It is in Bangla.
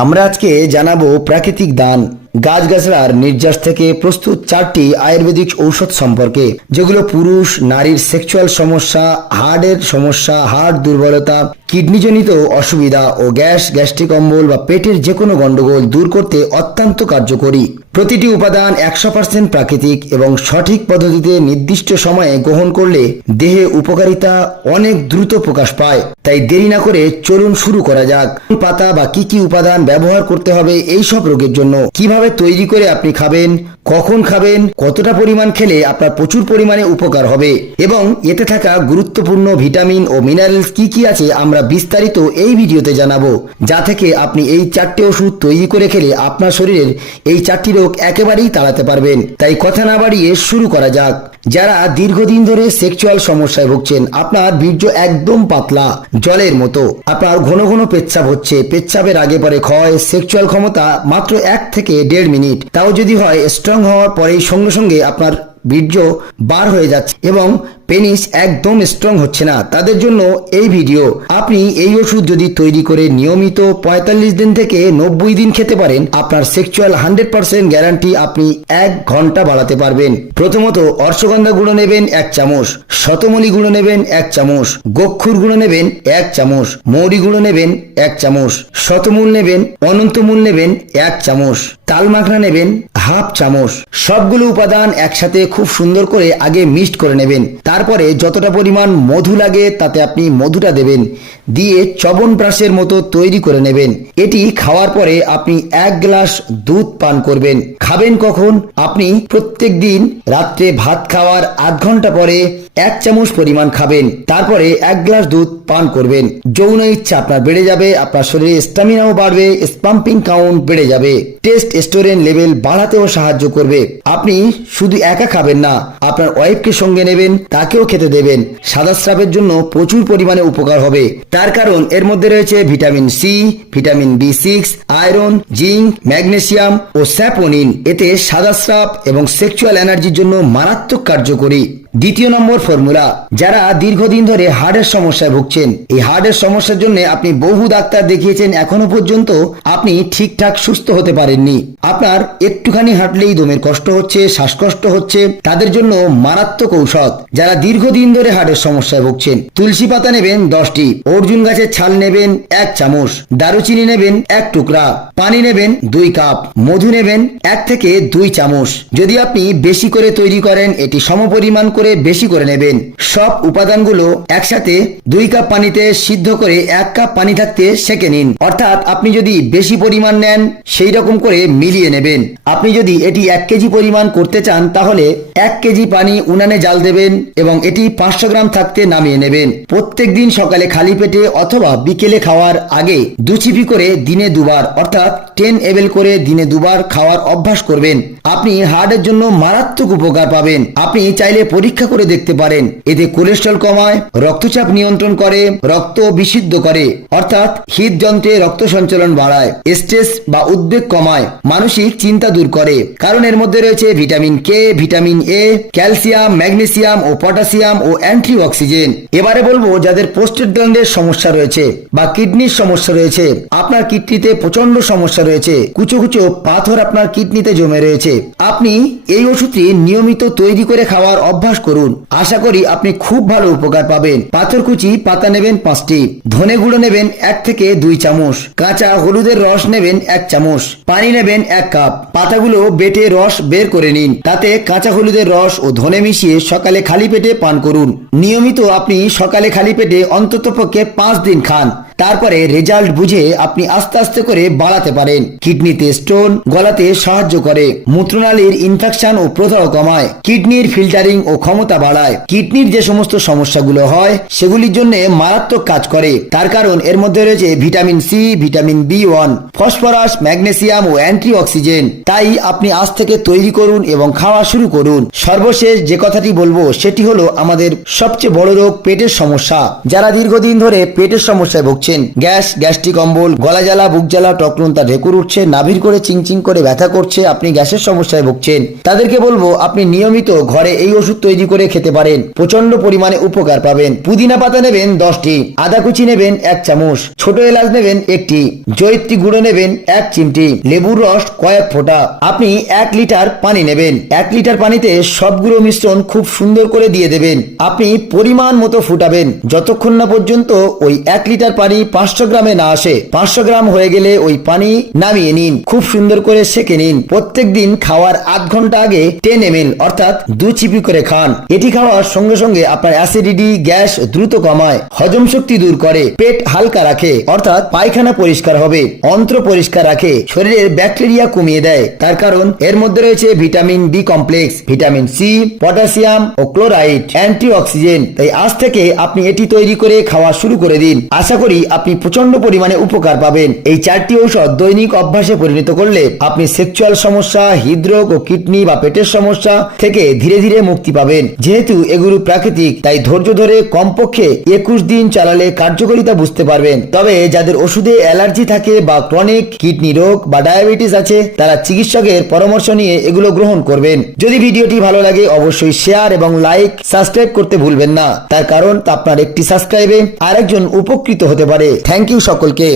আমরা আজকে জানাব প্রাকৃতিক দান। গাছগাছড়ার নির্যাস থেকে প্রস্তুত চারটি আয়ুর্বেদিক ঔষধ সম্পর্কে, যেগুলো পুরুষ, নারীর সেক্সুয়াল সমস্যা হার্টের সমস্যা হার্ট দুর্বলতা, কিডনিজনিত অসুবিধা ও গ্যাস, গ্যাস্ট্রিক অম্বল বা পেটের যে কোনো গন্ডগোল দূর করতে অত্যন্ত কার্যকরী। প্রতিটি উপাদান একশো পার্সেন্ট প্রাকৃতিক এবং সঠিক পদ্ধতিতে নির্দিষ্ট সময়ে গ্রহণ করলে দেহে উপকারিতা অনেক দ্রুত প্রকাশ পায়। তাই দেরি না করে চলুন শুরু করা যাক। পাতা বা কি কি উপাদান ব্যবহার করতে হবে এই সব রোগের জন্য। কীভাবে তৈরি করে আপনি খাবেন, কখন খাবেন, কতটা পরিমাণ খেলে আপনার প্রচুর পরিমাণে উপকার হবে এবং এতে থাকা গুরুত্বপূর্ণ ভিটামিন ও মিনারেলস কি কি আছে আমরা বিস্তারিত এই ভিডিওতে জানাব, যা থেকে আপনি এই চারটে ওষুধ তৈরি করে খেলে আপনার শরীরের এই চারটি রোগ একেবারেই তাড়াতে পারবেন। তাই কথা না বাড়িয়ে শুরু করা যাক। যারা দীর্ঘদিন ধরে সেক্সুয়াল সমস্যায় ভুগছেন, আপনার বীর্য একদম পাতলা, জলের মতো। আপনার ঘন ঘন পেচ্ছাপ হচ্ছে। পেচ্ছাপের আগে পরে ক্ষয় সেক্সুয়াল ক্ষমতা মাত্র এক থেকে দেড় মিনিট। তাও যদি হয় স্ট্রং হওয়ার পরেই সঙ্গে সঙ্গে আপনার বীর্য বার হয়ে যাচ্ছে। এবং পেনিস একদম স্ট্রং হচ্ছে না। তাদের জন্য এই ভিডিও আপনি এই ওষুধ যদি তৈরি করে নিয়মিত পঁয়তাল্লিশ দিন থেকে নব্বই দিন খেতে পারেন, আপনার সেক্সুয়াল হান্ড্রেড পার্সেন্ট গ্যারান্টি আপনি এক ঘণ্টা বাড়াতে পারবেন। প্রথমত অর্শগন্ধা গুঁড়ো নেবেন এক চামচ শতমলি গুঁড়ো নেবেন এক চামচ, গক্ষুর গুঁড়ো নেবেন এক চামচ, মৌরি গুঁড়ো নেবেন এক চামচ, শতমূল নেবেন, অনন্তমূল নেবেন এক চামচ তাল মাখনা নেবেন হাফ চামচ। সবগুলো উপাদান একসাথে খুব সুন্দর করে আগে মিক্সড করে নেবেন। তারপরে যতটা পরিমাণ মধু লাগে তাতে আপনি মধুটা দেবেন। দিয়ে চবন ব্রাশের মতো তৈরি করে নেবেন। এটি খাওয়ার পরে আপনি এক গ্লাস দুধ পান করবেন। খাবেন কখন? আপনি প্রত্যেক দিন রাত্রে ভাত খাওয়ার আধ ঘণ্টা পরে এক চামচ পরিমাণ খাবেন। তারপরে এক গ্লাস দুধ পান করবেন। যৌন ইচ্ছা আপনার বেড়ে যাবে, আপনার শরীরে স্টামিনাও বাড়বে, স্পাম্পিং কাউন্ট বেড়ে যাবে। টেস্ট স্টোরেন লেভেল বাড়াতেও সাহায্য করবে। আপনি শুধু একা খাবেন না, আপনার ওয়াইফকে সঙ্গে নেবেন, তাকেও খেতে দেবেন। সাদা স্রাবের জন্য প্রচুর পরিমাণে উপকার হবে। তার কারণ এর মধ্যে রয়েছে vitamin C, vitamin B six, iron, zinc, magnesium ও স্যাপোনিন। এতে সাদা স্রাপ এবং সেক্সুয়াল এনার্জির জন্য মারাত্মক কার্যকরী। দ্বিতীয় নম্বর ফর্মুলা, যারা দীর্ঘদিন ধরে হার্টের সমস্যায় ভুগছেন। এই হার্টের সমস্যার জন্য আপনি বহু ডাক্তার দেখিয়েছেন, এখনও পর্যন্ত আপনি ঠিকঠাক সুস্থ হতে পারেননি। আপনার একটুখানি হাঁটলেই দমের কষ্ট হচ্ছে, শ্বাসকষ্ট হচ্ছে, তাদের জন্য মারাত্মক ঔষধ। যারা দীর্ঘদিন ধরে হার্টের সমস্যায় ভুগছেন, তুলসী পাতা নেবেন দশটি, অর্জুন গাছের ছাল নেবেন এক চামচ, দারুচিনি নেবেন এক টুকরা, পানি নেবেন দুই কাপ, মধু নেবেন এক থেকে দুই চামচ। যদি আপনি বেশি করে তৈরি করেন, এটি সমপরিমাণ করে বেশি করে নেবেন। সব উপাদানগুলো একসাথে দুই কাপ পানিতে সিদ্ধ করে এক কাপ পানি থাকতে সেকে নিন। অর্থাৎ আপনি যদি বেশি পরিমাণ নেন, সেই রকম করে মিলিয়ে নেবেন। আপনি যদি এটি এক কেজি পরিমাণ করতে চান, তাহলে এক কেজি পানি উনানে জাল দেবেন এবং এটি পাঁচশো গ্রাম থাকতে নামিয়ে নেবেন। প্রত্যেক দিন সকালে খালি পেটে অথবা বিকেলে খাওয়ার আগে দু চিপি করে দিনে দুবার, অর্থাৎ টেন এবেল করে দিনে দুবার খাওয়ার অভ্যাস করবেন। আপনি হার্টের জন্য মারাত্মক উপকার পাবেন। আপনি চাইলে পরীক্ষা করে দেখতে পারেন। এতে কোলেস্ট্রল কমায়, রক্তচাপ নিয়ন্ত্রণ করে, রক্ত বিশুদ্ধ করে। অর্থাৎ হৃদযন্ত্রে রক্ত সঞ্চালন বাড়ায় স্ট্রেস বা উদ্বেগ কমায়, মানসিক চিন্তা দূর করে। কারণ এর মধ্যে রয়েছে vitamin K vitamin A calcium magnesium O potassium ও অ্যান্টি অক্সিজেন এবারে বলব যাদের পোস্টেড গ্ল্যান্ডের সমস্যা রয়েছে বা কিডনির সমস্যা রয়েছে, আপনার কিডনিতে প্রচণ্ড সমস্যা রয়েছে। কুচো কুচো পাথর আপনার কিডনিতে জমে রয়েছে। আপনি এই ওষুধটি নিয়মিত তৈরি করে খাওয়ার অভ্যাস করুন। আশা করি আপনি খুব ভালো উপকার পাবেন। পাথরকুচি পাতা নেবেন পাঁচটি। ধনে গুঁড়ো নেবেন এক থেকে দুই চামচ। কাঁচা হলুদের রস নেবেন এক চামচ। পানি নেবেন এক কাপ। পাতাগুলো বেটে রস বের করে নিন। তাতে কাঁচা হলুদের রস ও ধনে মিশিয়ে সকালে খালি পেটে পান করুন। নিয়মিত আপনি সকালে খালি পেটে অন্ততপক্ষে পাঁচ দিন খান। তারপরে রেজাল্ট বুঝে আপনি আস্তে আস্তে করে বাড়াতে পারেন। কিডনিতে স্টোন গলাতে সাহায্য করে। মূত্রনালীর ইনফেকশন ও প্রদাহ কমায়। কিডনির ফিল্টারিং ও ক্ষমতা বাড়ায়। কিডনির যে সমস্ত সমস্যাগুলো হয়, সেগুলির জন্য মারাত্মক কাজ করে। তার কারণ এর মধ্যে রয়েছে vitamin C, vitamin B one, phosphorus, magnesium ও অ্যান্টি অক্সিজেন তাই আপনি আজ থেকে তৈরি করুন এবং খাওয়া শুরু করুন। সর্বশেষ যে কথাটি বলব, সেটি হলো আমাদের সবচেয়ে বড় রোগ পেটের সমস্যা। যারা দীর্ঘদিন ধরে পেটের সমস্যায় ভুগছেন ভুগছেন গ্যাস, গ্যাস্ট্রিক অম্বল, গলা জ্বালা, বুক জ্বালা টকরুন্তা ঢেকুর উঠছে নাভির করে চিংচিং করে ব্যথা করছে, আপনি গ্যাসের সমস্যায় ভুগছেন। তাদেরকে বলব, আপনি নিয়মিত ঘরে এই ওষুধ তৈরি করে খেতে পারেন প্রচণ্ড পরিমাণে উপকার পাবেন। পুদিনা পাতা নেবেন দশটি, আদা কুচি নেবেন এক চামচ, ছোট এলাচ নেবেন একটি, জয়িত্রী গুঁড়ো নেবেন এক চিমটি, লেবুর রস কয়েক ফোঁটা। আপনি এক লিটার পানি নেবেন। এক লিটার পানিতে সবগুলো মিশ্রণ খুব সুন্দর করে দিয়ে দেবেন। আপনি পরিমাণ মতো ফুটাবেন। যতক্ষণ না পর্যন্ত ওই এক লিটার পানি পাঁচশো গ্রামে না আসে। পাঁচশো গ্রাম হয়ে গেলে ওই পানি নামিয়ে নিন। খুব সুন্দর করে সেকে নিন। প্রত্যেক দিন খাওয়ার আধ ঘণ্টা আগে টেন এম অর্থাৎ দু চিপি করে খান। এটি খাওয়ার সঙ্গে সঙ্গে আপনার অ্যাসিডিটি, গ্যাস দ্রুত কমায়, হজম শক্তি দূর করে, পেট হালকা রাখে, অর্থাৎ পায়খানা পরিষ্কার হবে, অন্ত্র পরিষ্কার রাখে, শরীরের ব্যাকটেরিয়া কমিয়ে দেয়। তার কারণ, এর মধ্যে রয়েছে vitamin B complex, vitamin C, potassium ও ক্লোরাইড অ্যান্টি অক্সিজেন তাই আজ থেকে আপনি এটি তৈরি করে খাওয়া শুরু করে দিন। আশা করি আপনি প্রচণ্ড পরিমাণে উপকার পাবেন। এই চারটি ঔষধ দৈনিক অভ্যাসে পরিণত করলে আপনি সেক্সুয়াল সমস্যা, হৃদরোগ ও কিডনি বা পেটের সমস্যা থেকে ধীরে ধীরে মুক্তি পাবেন। যেহেতু এগুলো প্রাকৃতিক, তাই ধৈর্য ধরে কমপক্ষে একুশ দিন চালালে কার্যকারিতা বুঝতে পারবেন। তবে যাদের ওষুধে অ্যালার্জি থাকে বা ক্রনিক কিডনি রোগ বা ডায়াবেটিস আছে, তারা চিকিৎসকের পরামর্শ নিয়ে এগুলো গ্রহণ করবেন। যদি ভিডিওটি ভালো লাগে, অবশ্যই শেয়ার এবং লাইক সাবস্ক্রাইব করতে ভুলবেন না। তার কারণ আপনার একটি সাবস্ক্রাইবে আরেকজন উপকৃত হতে পারে থ্যাংক ইউ সকলকে।